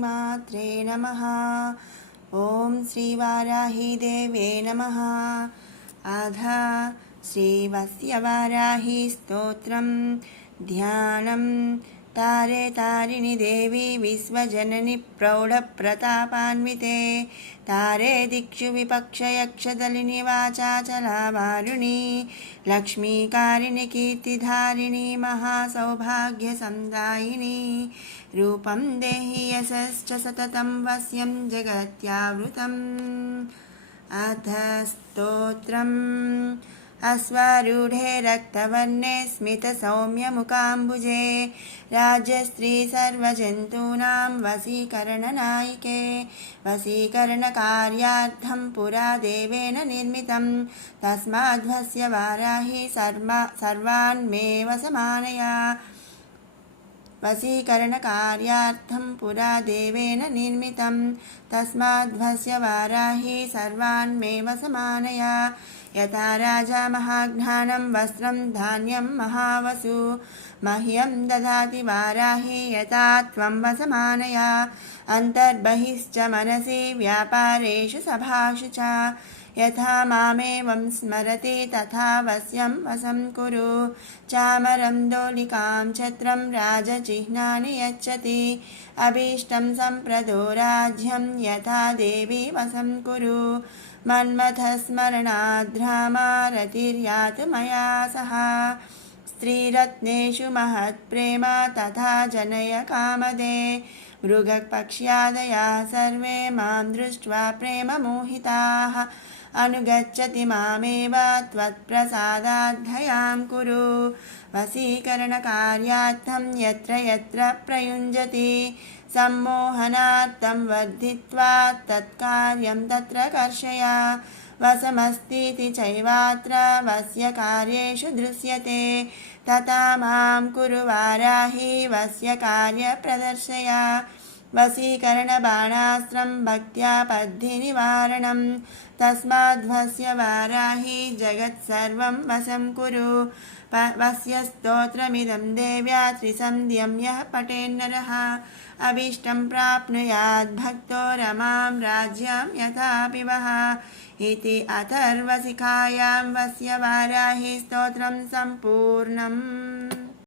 श्रीमात्रे नमः। ॐ श्रीवाराहीदेव्यै नमः। अथ श्रीवत्स्यवाराही स्तोत्रं ध्यानं। तारे तारिणि देवी विश्वजननि प्रौढप्रतापान्विते, तारे दिक्षु विपक्षयक्षदलिनि वाचाचलावारुणी, लक्ष्मीकारिणि कीर्तिधारिणि महासौभाग्यसंदायिनी, रूपं देहि यशश्च सततं वश्यं जगत्यावृतम्। अथ स्तोत्रम् अश्वारूढे रक्तवर्णे स्मितसौम्यमुकाम्बुजे, राजश्री सर्वजन्तूनां वशीकरणनायिके, वशीकरणकार्यार्थं पुरा देवेन निर्मितं, तस्माद्वस्य वाराही सर्वान् मे वशमानया। वशीकरणकार्यार्थं पुरा देवेन निर्मितं, तस्माद्वस्य वाराही सर्वान् मे वशमानया। यथा राजा महाघ्नानं वस्त्रं धान्यं महावसु, मह्यं ददाति वाराही यथा त्वं वशमानया। अन्तर्बहिश्च मनसि व्यापारेषु सभाषु च, यथा मामेवं स्मरति तथा वश्यं वशं कुरु। चामरं दोलिकां छत्रं राजचिह्नानि यच्छति, अभीष्टं सम्प्रदो राज्यं यथा देवी वशं कुरु। मन्मथस्मरणाद्रामारतिर्यातु मया सह, स्त्रीरत्नेषु महत्प्रेम तथा जनय कामदे। मृगपक्ष्यादयः सर्वे मां दृष्ट्वा प्रेममोहिताः, अनुगच्छति मामेव त्वत्प्रसादाद्धयां कुरु। वशीकरणकार्यार्थं यत्र यत्र प्रयुञ्जति, सम्मोहनार्थं वर्धित्वा तत्कार्यं तत्र कर्षय। वशमस्तीति चैवात्र वश्यकार्येषु दृश्यते, तथा मां कुरु वाराही वश्यकार्यप्रदर्शय। वशीकरणबाणास्त्रं भक्त्या पद्धिनिवारणं, तस्माद्वस्य वाराही जगत्सर्वं वशं कुरु। वश्यस्तोत्रमिदं देव्या त्रिसन्ध्यं यः पठेन्नरः, अभीष्टं प्राप्नुयात् भक्तो रमां राज्यां यथापि वः। इति अथर्वशिखायां वश्यवाराही स्तोत्रं सम्पूर्णम्।